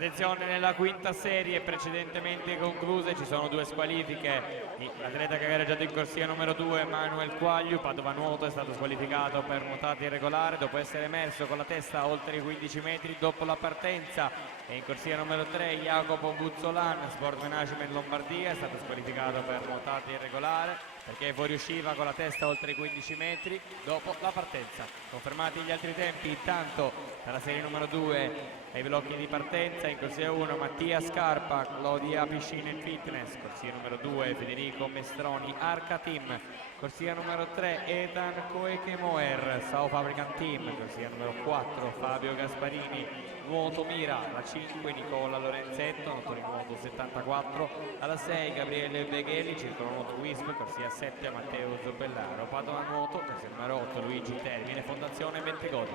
Attenzione, nella quinta serie precedentemente concluse ci sono due squalifiche. L'atleta che ha gareggiato in corsia numero 2, Manuel Quagliu, Padova Nuoto, è stato squalificato per nuotata irregolare dopo essere emerso con la testa oltre i 15 metri dopo la partenza. E in corsia numero 3 Jacopo Buzzolan, Sport Management Lombardia, è stato squalificato per nuotata irregolare perché fuoriusciva con la testa oltre i 15 metri dopo la partenza. Confermati gli altri tempi, intanto dalla serie numero 2 ai blocchi di partenza, in corsia 1 Mattia Scarpa, Claudia Piscina in Fitness, corsia numero 2 Federico Mestroni, Arca Team, corsia numero 3 Ethan Koekemoer, South African Team, corsia numero 4 Fabio Gasparini, Nuoto Mira, la 5 Nicola Lorenzetto, nuoto di nuoto 74, alla 6 Gabriele Begheli, circolo nuoto Wisp, corsia 7 Matteo Zoppellaro, Padova Nuoto, corsia numero 8 Luigi Termine, Fondazione Bentegodi.